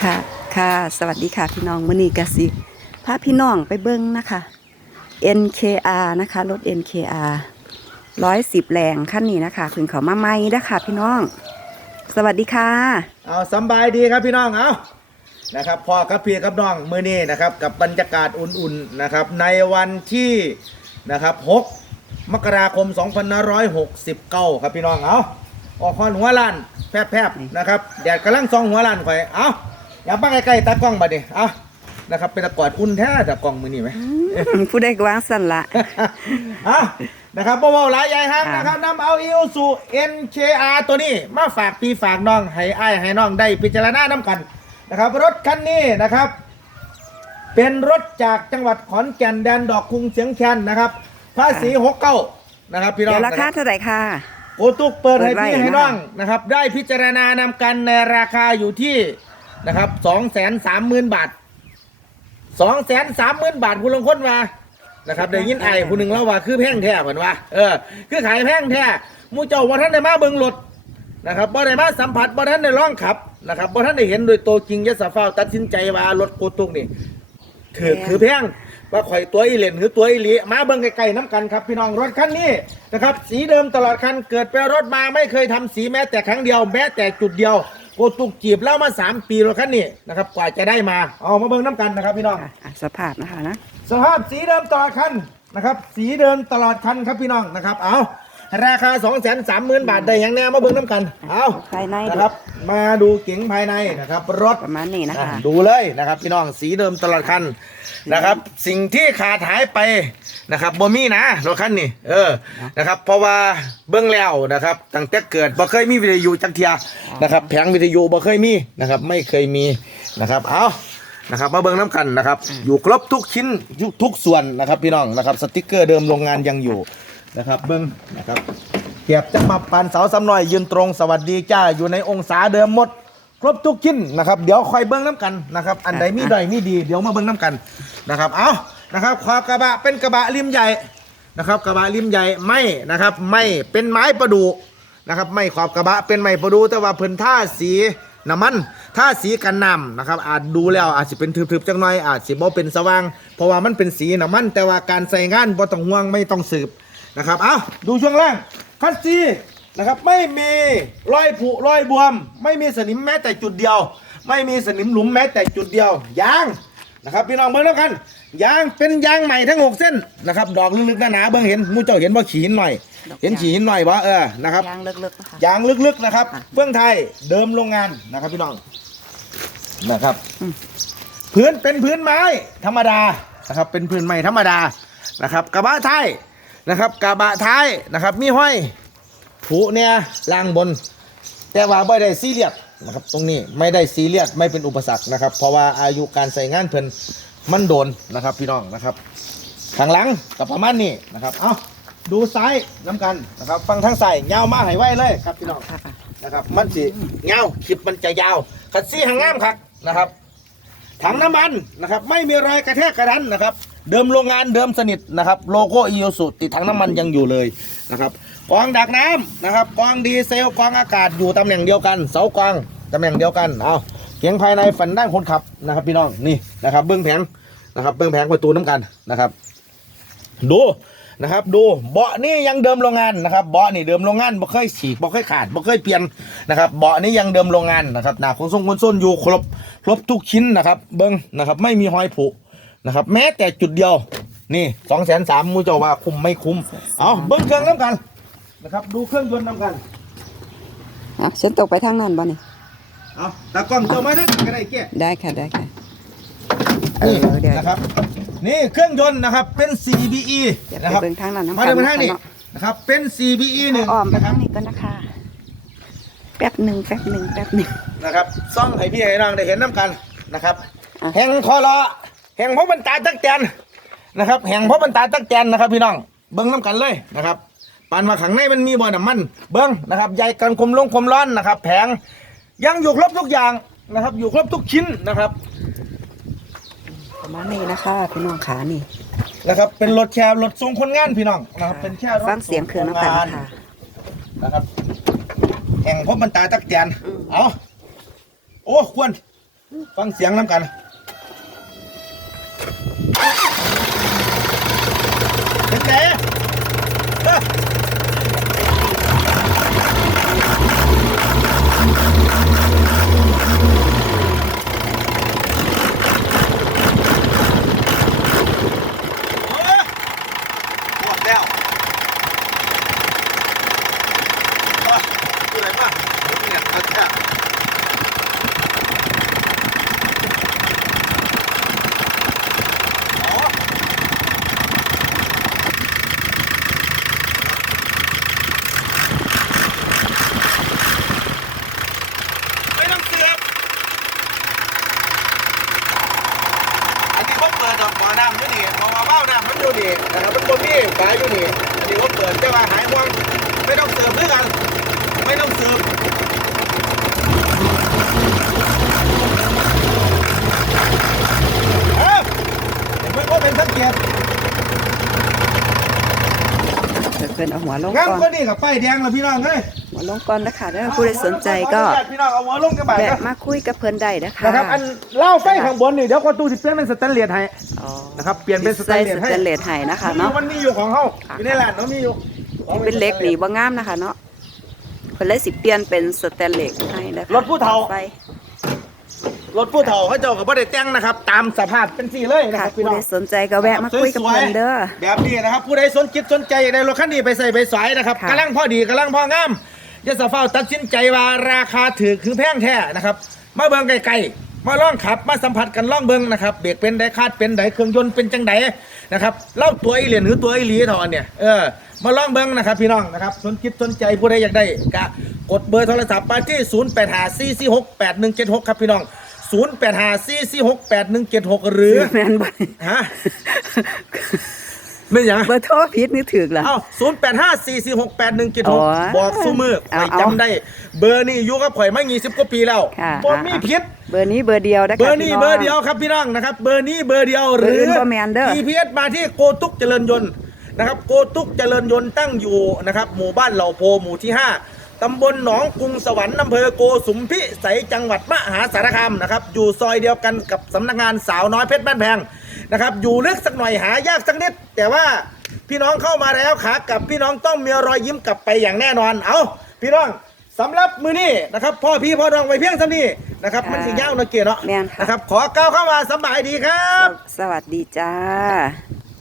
ค่ะ ค่ะ สวัสดีค่ะพี่น้องมือนีกสิพาพี่น้องไปเบิ้งนะคะ NKR นะคะ รถ NKR 110แรงขั้นนี้นะคะเพึ่งเขามาใหม่นะคะพี่น้อง สวัสดีค่ะ เอาสำบายดีครับพี่น้องเอานะครับพอครับพี่ครับน้องมือนี้นะครับ กับบรรยากาศอุ่นๆนะครับ ในวันที่นะครับ6มกราคม2569ครับพี่น้องเอาออกคอนหัวล้านแพบๆนะครับแดดกำลังซองหัวล้านข่อยเอา อย่ามาใกล้ๆตากล้องบัดนี้เอานะครับเป็นตะกอดอุ่นแท้ตากล้องมือนี้ไหมผู้ได้กวางสั่นละอะนะครับบ่เว้าหลายใหญ่ครับอ่านนะครับนำเอาอีโอสู NKR ตัวนี้ มาฝากพี่ฝากน้องให้อ้ายให้น้องได้พิจารณาน้ำกันนะครับ รถคันนี้นะครับ เป็นรถจากจังหวัดขอนแก่นแดนดอกคุงเสียงแคนนะครับภาษีหกเก้านะครับพี่น้องเดี๋ยวราคานะบเท่าไหร่ค่ะ โอตุกเปิดให้พี่เปิดไว้ให้นะคะน้องนะครับ ได้พิจารณานำกันในราคาอยู่ที่ นะครับสองแสนสามหมื่นบาทสองแสนสามหมื่นบาทคุณลงค้นมานะครับได้ยินไอ้ผู้หนึ่งแล้วว่าคือแพงแท้เหมือนว่าเออคือขายแพงแท้หมูเจ้าว่าท่านได้มาเบิ่งรถนะครับบ่ได้มาสัมผัสบ่ท่านได้ร้องขับนะครับบ่ท่านได้เห็นโดยตัวจริงอยะสะฟ้าวตัดสินใจว่ารถโกตุกนี่ถือแพงคือแพงว่าข่อยตัวอีเหลนหรือตัวอีหลีมาเบิ่งไกลๆน้ำกันครับพี่น้องรถคันนี้นะครับสีเดิมตลอดคันเกิดไปรถมาไม่เคยทำสีแม้แต่ครั้งเดียวแม้แต่จุดเดียว โกตุกจีบแล้วมา3ปีรถคันนี้นะครับกว่าจะได้มาเอามาเบิ่งน้ำกันนะครับพี่น้องค่ะอะสภาพนะคะนะ สภาพสีเดิมตลอดคันนะครับ สีเดิมตลอดคันครับพี่น้องนะครับเอา ราคา 2 3 0 0 0 0 บาทได้อย่างแน่มาเบิ่งน้ำกัน เอาภายในนะครับ มาดูเก๋งภายในนะครับรถ ประมาณนี้นะคะอะดูเลยนะครับพี่น้องสีเดิมตลอดคันนะครับ สิ่งที่ขาดหายไปนะครับบ่มีนะรถคันนี้เออนะครับ เพราะว่าเบื้องแล้วนะครับตั้งแต่เกิดบ่เคยมีวิทยุจักเทียนะครับแผงวิทยุบ่เคยมีนะครับ ไม่เคยมีนะครับเอานะครับ มาเบิ่งน้ำกันนะครับ อยู่ครบทุกชิ้นอยู่ทุกส่วนนะครับ พี่น้องนะครับ สติกเกอร์เดิมโรงงานยังอยู่ นะครับ เบิ่งนะครับเกียบจะมาปานเสาสำน้อย ยืนตรงสวัสดีจ้าอยู่ในองศาเดิมหมด ครบทุกชิ้นนะครับ เดี๋ยวคอยเบิ้งน้ำกันนะครับ อันใดมีด้อยมีดี เดี๋ยวมาเบิ้งน้ำกันนะครับ เอานะครับขอบกระบะเป็นกระบะริมใหญ่นะครับ กระบะริมใหญ่ไม่นะครับ ไม่เป็นไม้ประดูนะครับ ไม่ขอบกระบะเป็นไม้ประดูแต่ว่าเพิ่นท่าสีน้ำมันท่าสีกันน้ำนะครับ อาจดูแล้วอาจจะเป็นทึบๆจังหน่อยอาจสิบ่เป็นสว่าง เพราะว่ามันเป็นสีน้ำมัน แต่ว่าการใส่งานบ่ต้องห่วงไม่ต้องสืบ นะครับเอาดูช่วงล่างคัสซีนะครับไม่มีรอยผุรอยบวม ไม่มีสนิมแม้แต่จุดเดียว ไม่มีสนิมหลุมแม้แต่จุดเดียวยางนะครับพี่น้องเบิ่งแล้วกันยางเป็นยางใหม่ทั้งหกเส้นนะครับดอกลึกๆหนาๆเบิ่งเห็นหมูเจ้าเห็นว่าขีหินหน่อยดอกยางเห็นขีหินหน่อยวะเออนะครับยางเลิกๆนะคะยางลึกๆนะครับอะเฟื่องไทยเดิมโรงงานนะครับพี่น้องนะครับอืมพื้นเป็นพื้นไม้ธรรมดานะครับเป็นพื้นไม้ธรรมดานะครับกระบะท้าย นะครับกระบะท้ายนะครับมีห้อยผูเนี่ยล่างบน แต่ว่าไม่ได้ซีเรียสนะครับตรงนี้ไม่ได้ซีเรียสไม่เป็นอุปสรรคนะครับ เพราะว่าอายุการใส่งานเพิ่นมันโดนนะครับพี่น้องนะครับข้างหลังกับประมาณนี้นะครับเอาดูซ้ายน้ำกันนะครับ ฟังทางใส่ยาวมาให้ไว้เลยครับพี่น้องค่ะค่ะนะครับมันสิเงาคลิปมันจะยาวคัดซี่หางงามครับนะครับถังน้ำมันนะครับ ไม่มีรอยกระแทกกระดันนะครับ เดิมโรงงานเดิมสนิทนะครับ โลโก้อีโอสุติดถังน้ำมันยังอยู่เลยนะครับกองดักน้ำนะครับกองดีเซลกองอากาศอยู่ตำแหน่งเดียวกัน เสากองตำแหน่งเดียวกันเอาเกียงภายในฝันด้านคนขับนะครับ พี่น้องนี่นะครับเบื้องแผงนะครับเบื้องแผงประตูน้ำกันนะครับ ดูนะครับดูเบาะนี่ยังเดิมโรงงานนะครับเบาะนี่เดิมโรงงานบ่เคยฉีกบ่เคยขาดบ่เคยเปลี่ยนนะครับเบาะนี่ยังเดิมโรงงานนะครับหนาของทรงคนส้นอยู่ครบครบทุกชิ้นนะครับ เบิ้งนะครับไม่มีหอยผุ นะครับ แม้แต่จุดเดียวนี่สองแสนสามมูเจ้าว่าคุ้มไม่คุ้มเอาเบิ้งเครื่องน้ำกันนะครับดูเครื่องยนต์น้ำกันอะฉันตกไปทางนั้นบ่เนี่ยเอาตากล้องเจ้ามาได้ก็ได้เกี้ยได้ค่ะได้ค่ะเอนี่อเดี๋ยวนะครับ นี่เครื่องยนต์นะครับเป็น CBE เดี๋ยวนะไปครับเบิ่งทางนั้นน้ำมาเดินมาทางนี้เนาะนะครับเป็น CBE หนึ่งอ้อมไปนะคทารับงนี้ก็นะคะแป๊บหนึ่งแป๊บหนึ่งแป๊บหนึ่งนะครับซ่องให้พี่ให้น้องได้เห็นน้ำกันนะครับอะแห่งคอรอ แห่งพระบรรตาตักแตนนะครับ แห่งพระบรรตาตักแตนนะครับ พี่น้องเบิ้งน้ำกันเลยนะครับปานมาขังในมันมีบ่อน้ำมัน เบิ้งนะครับใหญ่กันคมลงคมร้อนนะครับ แผงยังอยู่ครบทุกอย่างนะครับ อยู่ครบทุกชิ้นนะครับประมาณนี้นะคะพี่น้องขานี่นะครับ เป็นรถแคบรถทรงคนงานพี่น้องนะครับเป็นแค่รถฟังเสียงเครื่องน้ำกันนะคะนะครับแห่งพระบรรตาตักแตนอืมเอาโอ้ควรฟังเสียงน้ำกัน เป็นไงเอ้อเอ้อหมดแล้วเอ้อพูดอะไรบ้างผมเนี่ยเอาแค่ ไม่ต้องเสือกอันนี้เขาเปิดดอกบ่อน้ำอยู่นี่บ่อเบ้าน้ำมันอยู่นี่นะครับมันบนนี่ฝาอยู่นี่ อันนี้เขาเปิดจะมาหายห่วง ไม่ต้องเสือกด้วยกัน ไม่ต้องเสือกเอ้าเห็นไหมว่าเป็นสังเกต เพิ่นเอาหัวลงงั้นก่อน ก็นี่กับป้ายแดงแล้วพี่น้องเฮ้ยหัวลงก่อนนะคะถ้าผู้ใดสนใจก็พี่น้องเอาหัวลงกันไปแวะนะมาคุยกับเพิ่นได้นะคะนะครับอันเล่าไฟข้างบนนี่เดี๋ยวก็ตู้สิเปลี่ยนเป็นสแตนเลสให้ อ๋อนะครับเปลี่ยนเป็นสแตใส่นเลสสให้แตนเลสให้นะคะเนาะ มันมีอยู่ของเขาค่ะอยู่ในร้านเขามีอยู่เป็นเหล็กนี่บ่งามนะคะเนาะเพิ่นเลยสิเปลี่ยนเป็นสแตนเลสให้นะคะรถผู้เฒ่าไฟ รถผู้เฒ่าเขาเจ้ากับบ่ได้แต่งนะครับ ตามสภาพเป็นสี่เลยนะค่ะครับพี่ผู้น้ใดองสนใจก็แวะมาคุยกับเพิ่นเด้อ แบบนี้นะครับ ผู้ใดสนจิตสนใจอยากได้รถคันนี้ไปใส่ไปสอยนะครับค่ะ กำลังพอดีกำลังพองามอย่าสะเฝ้าตัดสินใจว่าราคาถือคือแพงแท้นะครับ มาเบิ่งไกลๆมาล่องขับมาสัมผัสกันล่องเบิ่งนะครับเบรกเป็นไดคาดเป็นไดเครื่องยนต์เป็นจังไดนะครับเล่าตัวอีเหรียญหรือตัวอีหลีเท่าอันเนี่ยเออมาล่องเบิ่งนะครับพี่น้องนะครับสนจิตสนใจผู้ใดอยากได้ก็กดเบอร์โทรศัพท์ไปที่ 0854468176 ครับพี่น้อง 0854468176หรือแม่นบ่ฮะไม่ยังเบอร์โทรผิดนี่ถูกล่ะ เอ้าศูนย์แปดห้าสี่สี่หกแปดหนึ่งเจ็ดอ๋หอกบอกสู้มือเอาข่อยเอาจำได้ เบอร์นี่อยู่กับข่อยไม่ยี่สิบกว่าปีแล้วค่ะบ่อะมีพิษเบอร์นี้เบอร์เดียวนะคะเบอร์นี่พี่งเบอร์เดียวครับพี่น้องนะครับ เบอร์นี้เบอร์เดียวหรือเบอร์อื่นบ่แม่นเด้อพีสมาที่โกตุกเจริญยนต์นะครับ โกตุกเจริญยนต์ตั้งอยู่นะครับ หมู่บ้านเหล่าโพหมู่ที่5 ตำบลหนองกรุงสวรรค์อำเภอโกสุมพิสัยจังหวัดมหาสารคามนะครับ อยู่ซอยเดียวกันกับสำนักงานสาวน้อยเพชรบ้านแพงนะครับ อยู่ลึกสักหน่อยหายากสักนิด แต่ว่าพี่น้องเข้ามาแล้วขากลับพี่น้องต้องมีรอยยิ้มกลับไปอย่างแน่นอน เอาพี่น้องสำหรับมือนี้นะครับพ่อพี่พ่อน้องไปเพียงเท่านี้นะครับมันสิยาวเนาะเกียร์เนาะแม่นค่ะ นะครับขอก้าวเข้ามาสำบายดีครับ สวัสดีจ้า